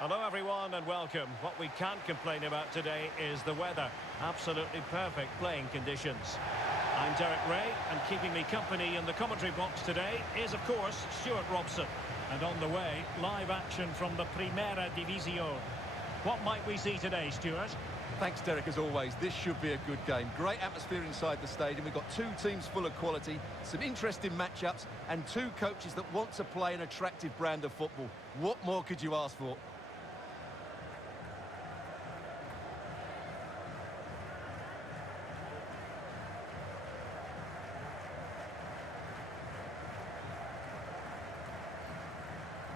Hello everyone and welcome. What we can't complain about today is the weather. Absolutely perfect playing conditions. I'm Derek Ray, and keeping me company in the commentary box today is, of course, Stuart Robson. And on the way, live action from the Primera División. What might we see today, Stuart? Thanks, Derek, as always. This should be a good game. Great atmosphere inside the stadium. We've got two teams full of quality, some interesting matchups, and two coaches that want to play an attractive brand of football. What more could you ask for?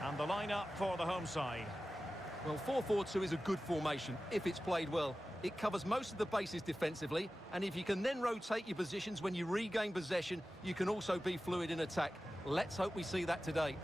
And the lineup for the home side. Well, 4-4-2 is a good formation if it's played well. It covers most of the bases defensively, and if you can then rotate your positions when you regain possession, you can also be fluid in attack. Let's hope we see that today.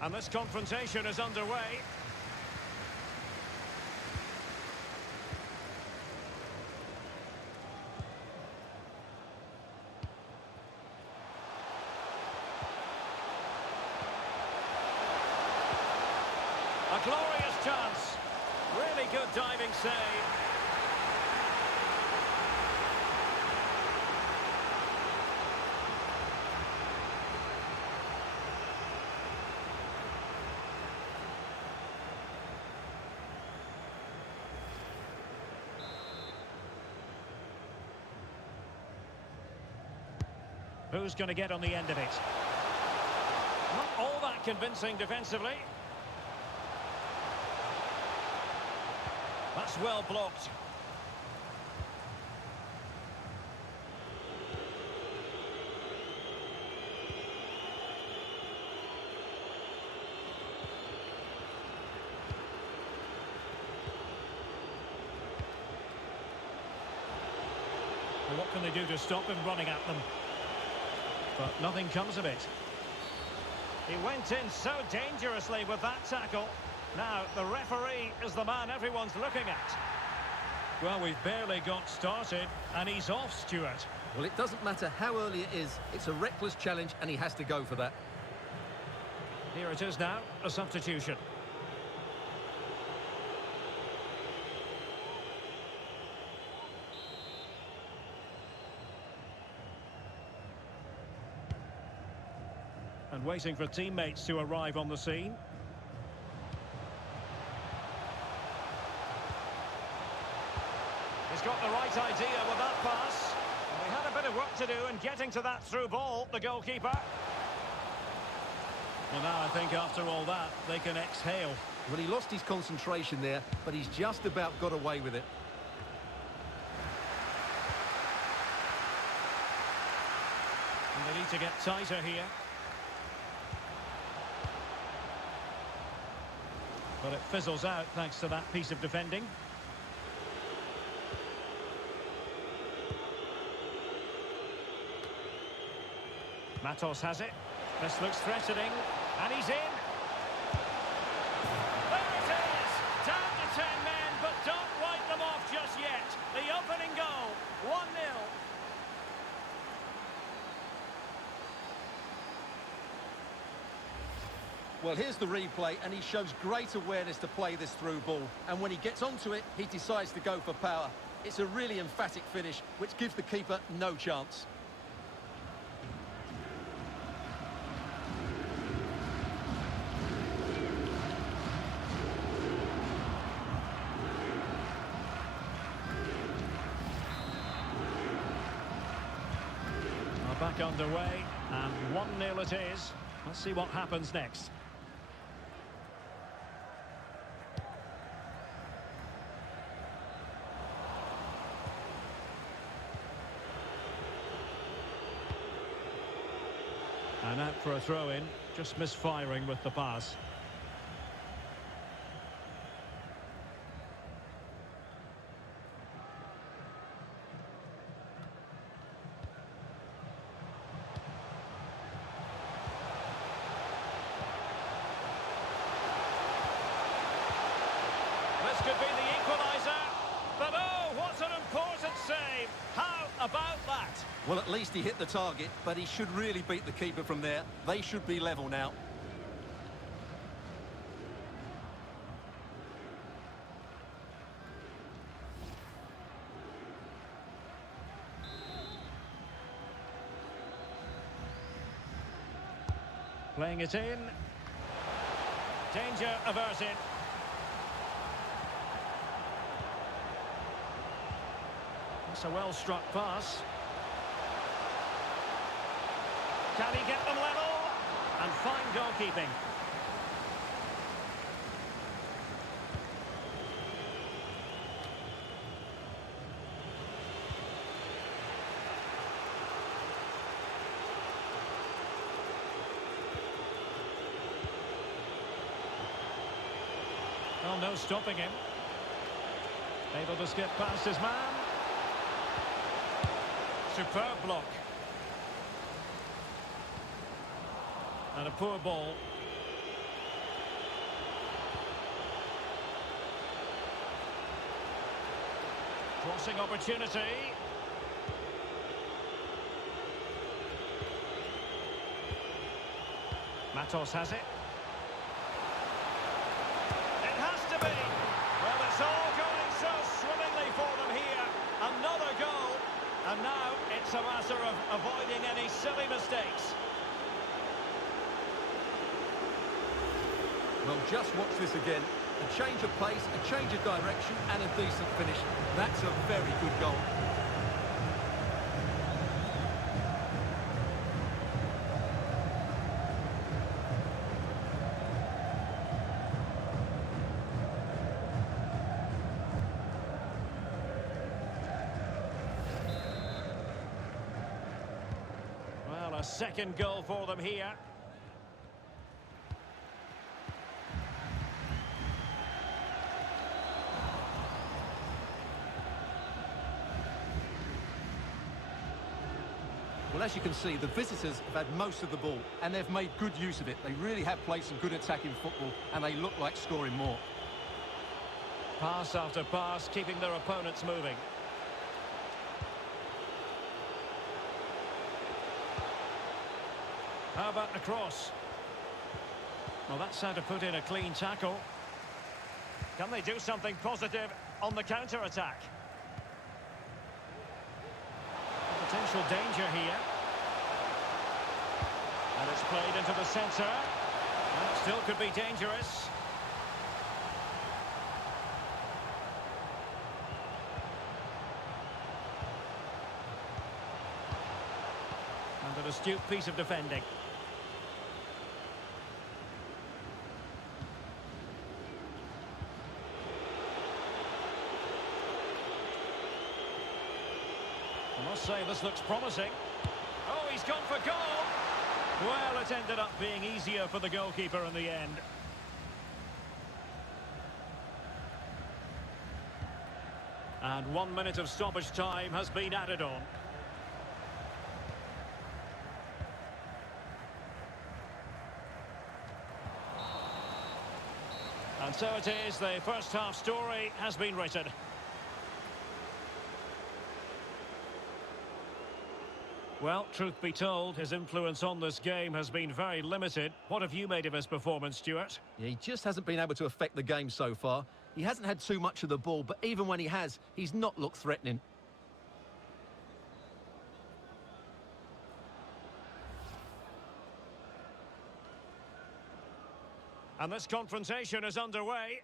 And this confrontation is underway. A glorious chance. Really good diving save. Who's going to get on the end of it? Not all that convincing defensively. That's well blocked. Well, what can they do to stop him running at them? But nothing comes of it. He went in so dangerously with that tackle. Now, the referee is the man everyone's looking at. Well, we've barely got started, and he's off, Stuart. Well, it doesn't matter how early it is. It's a reckless challenge, and he has to go for that. Here it is now, a substitution. And waiting for teammates to arrive on the scene. He's got the right idea with that pass. And they had a bit of work to do in getting to that through ball, the goalkeeper. Well, now I think after all that, they can exhale. Well, he lost his concentration there, but he's just about got away with it. And they need to get tighter here. But it fizzles out thanks to that piece of defending. Matos has it. This looks threatening. And he's in. There it is! Down to 10 men, but don't write them off just yet. The opening goal, 1-0. Well, here's the replay, and he shows great awareness to play this through ball. And when he gets onto it, he decides to go for power. It's a really emphatic finish, which gives the keeper no chance. Back underway, and 1-0 it is. Let's see what happens next. And out for a throw-in, just misfiring with the pass. This could be the equaliser, but oh, what an important save! How about that? Well, at least he hit the target, but he should really beat the keeper from there. They should be level now. Playing it in. Danger averted. It's a well-struck pass. Can he get them level? And fine goalkeeping. Well, no stopping him. Able to skip past his man. Superb block. And a poor ball. Crossing opportunity. Matos has it. It has to be. Well, it's all going so swimmingly for them here. Another goal. And now it's a matter of avoiding any silly mistakes. Well, just watch this again. A change of pace, a change of direction, and a decent finish. That's a very good goal. Well, a second goal for them here. Well, as you can see, the visitors have had most of the ball, and they've made good use of it. They really have played some good attacking football, and they look like scoring more. Pass after pass, keeping their opponents moving. How about the cross? Well, that's how to put in a clean tackle. Can they do something positive on the counter-attack? Potential danger here. And it's played into the centre. Well, it still could be dangerous. And an astute piece of defending. I must say, this looks promising. Oh, he's gone for goal. Well, it ended up being easier for the goalkeeper in the end. And 1 minute of stoppage time has been added on. And so it is, the first half story has been written. Well, truth be told, his influence on this game has been very limited. What have you made of his performance, Stuart? Yeah, he just hasn't been able to affect the game so far. He hasn't had too much of the ball, but even when he has, he's not looked threatening. And this confrontation is underway.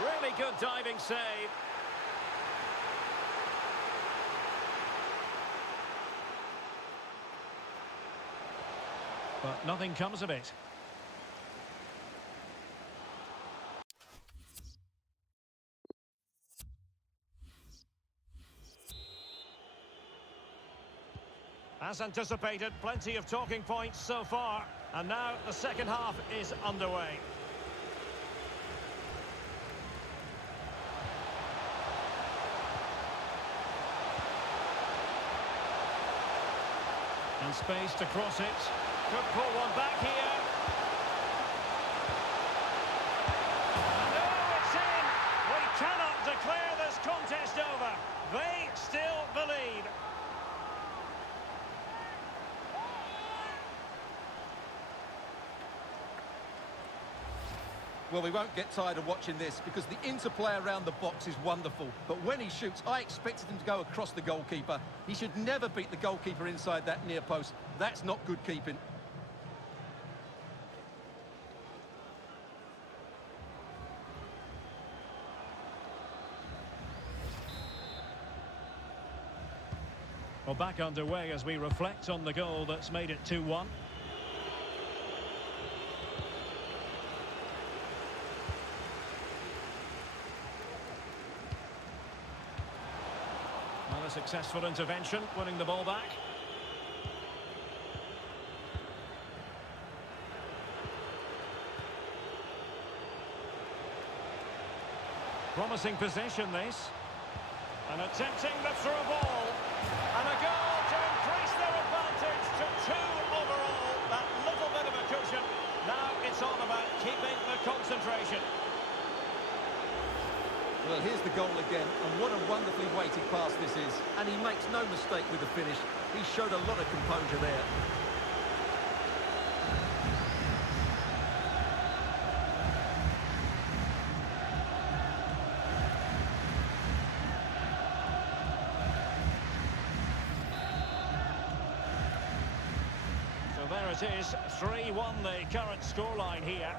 Really good diving save. But nothing comes of it. As anticipated, plenty of talking points so far. And now the second half is underway. And space to cross it. Could pull one back here. No, it's in! We cannot declare this contest over. They still believe. Well, we won't get tired of watching this because the interplay around the box is wonderful. But when he shoots, I expected him to go across the goalkeeper. He should never beat the goalkeeper inside that near post. That's not good keeping. Well, back underway as we reflect on the goal that's made it 2-1. Well, a successful intervention, winning the ball back. Promising possession, this. And attempting the through ball. And a goal to increase their advantage to 2 overall. That little bit of a cushion. Now it's all about keeping the concentration. Well, here's the goal again, and what a wonderfully weighted pass this is. And he makes no mistake with the finish. He showed a lot of composure there. So there it is, 3-1 the current scoreline here.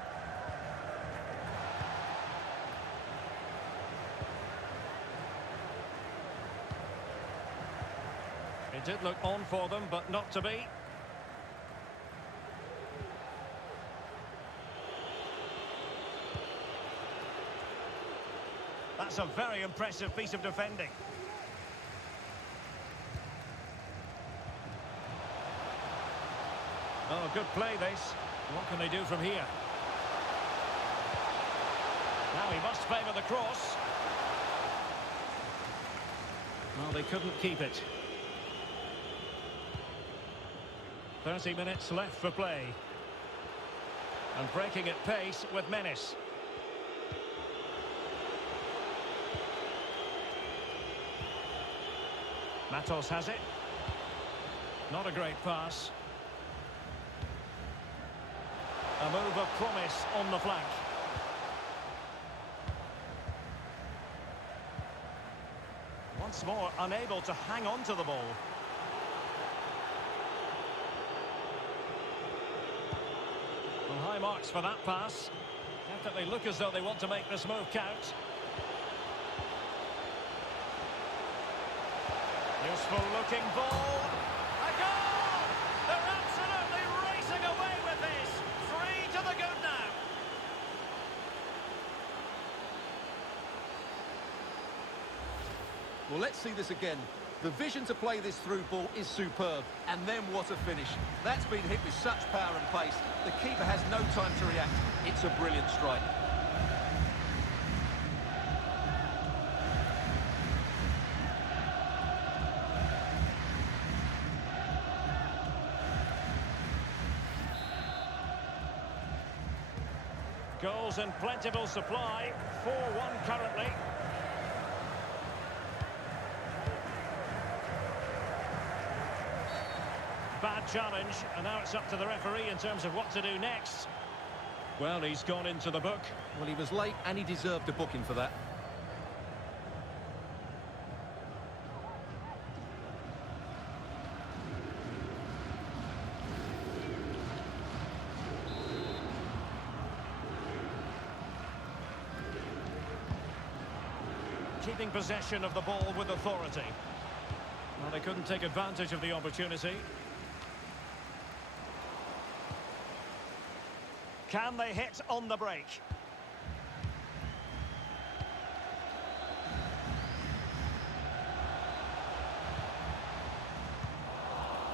It did look on for them, but not to be. That's a very impressive piece of defending. Oh, good play this. What can they do from here? Now he must favour the cross. Well, they couldn't keep it. 30 minutes left for play. And breaking at pace with menace. Matos has it. Not a great pass. A move of promise on the flank. Once more, unable to hang on to the ball. Well, high marks for that pass. Definitely look as though they want to make this move count. Useful looking ball. A goal! They're absolutely racing away with this. 3 to the good now. Well, let's see this again. The vision to play this through ball is superb. And then what a finish. That's been hit with such power and pace. The keeper has no time to react. It's a brilliant strike. Goals in plentiful supply. 4-1 currently. Bad challenge, and now it's up to the referee in terms of what to do next. Well, he's gone into the book. Well, he was late and he deserved a booking for that. keeping possession of the ball with authority. Well, they couldn't take advantage of the opportunity. Can they hit on the break?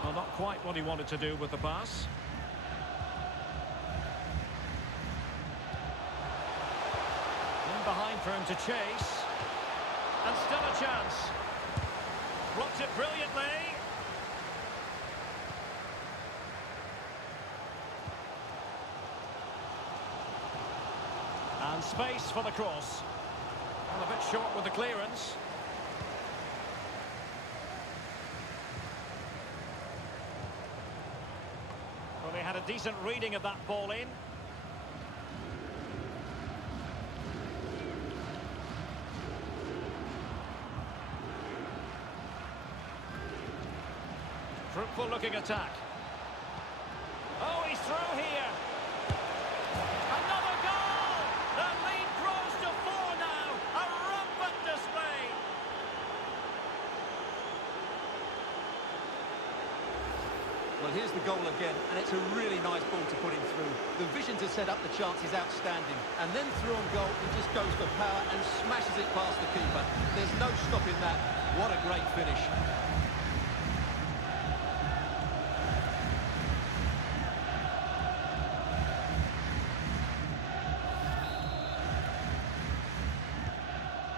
Well, not quite what he wanted to do with the pass. In behind for him to chase. And still a chance. Blocked it brilliantly. And space for the cross. Well, a bit short with the clearance. Well, they had a decent reading of that ball in. Fruitful looking attack. Oh, he's through here. Another goal! The lead grows to 4 now. A rampant display. Well, here's the goal again, and it's a really nice ball to put him through. The vision to set up the chance is outstanding. And then through on goal, he just goes for power and smashes it past the keeper. There's no stopping that. What a great finish.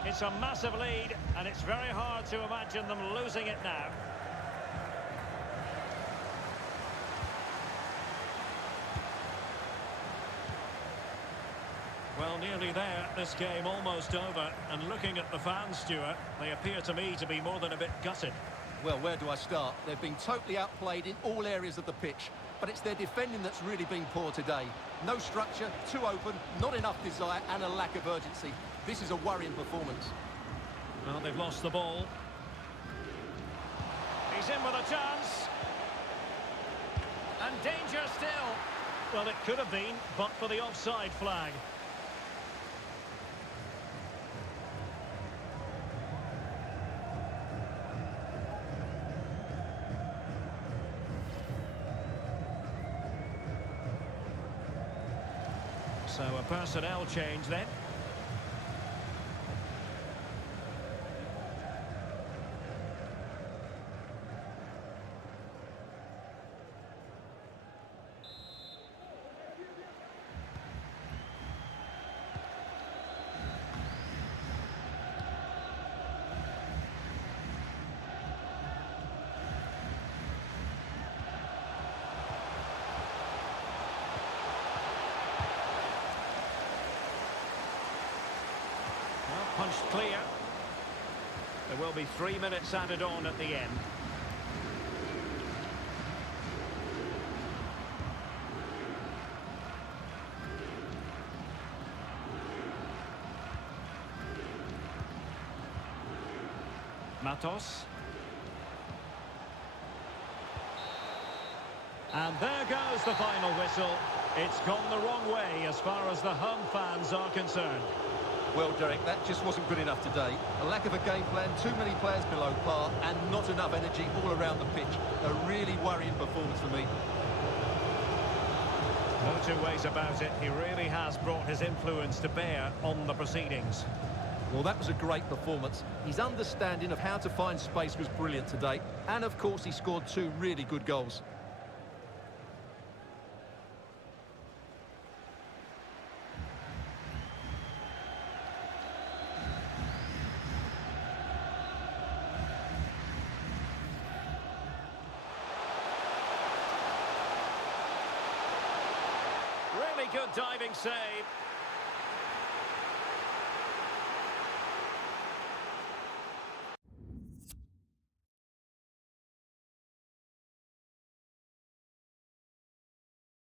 It's a massive lead, and it's very hard to imagine them losing it now. Well, nearly there, this game almost over. And looking at the fans, Stuart, they appear to me to be more than a bit gutted. Well, where do I start? They've been totally outplayed in all areas of the pitch, but it's their defending that's really been poor today. No structure, too open, not enough desire, and a lack of urgency. This is a worrying performance. Well, they've lost the ball. He's in with a chance. And danger still. Well, it could have been, but for the offside flag. So a personnel change then. Punched clear. There will be 3 minutes added on at the end. Matos. And there goes the final whistle. It's gone the wrong way as far as the home fans are concerned. Well, Derek, that just wasn't good enough today. A lack of a game plan, too many players below par, and not enough energy all around the pitch. A really worrying performance for me. No two ways about it. He really has brought his influence to bear on the proceedings. Well, that was a great performance. His understanding of how to find space was brilliant today. And, of course, he scored 2 really good goals. Really good diving save.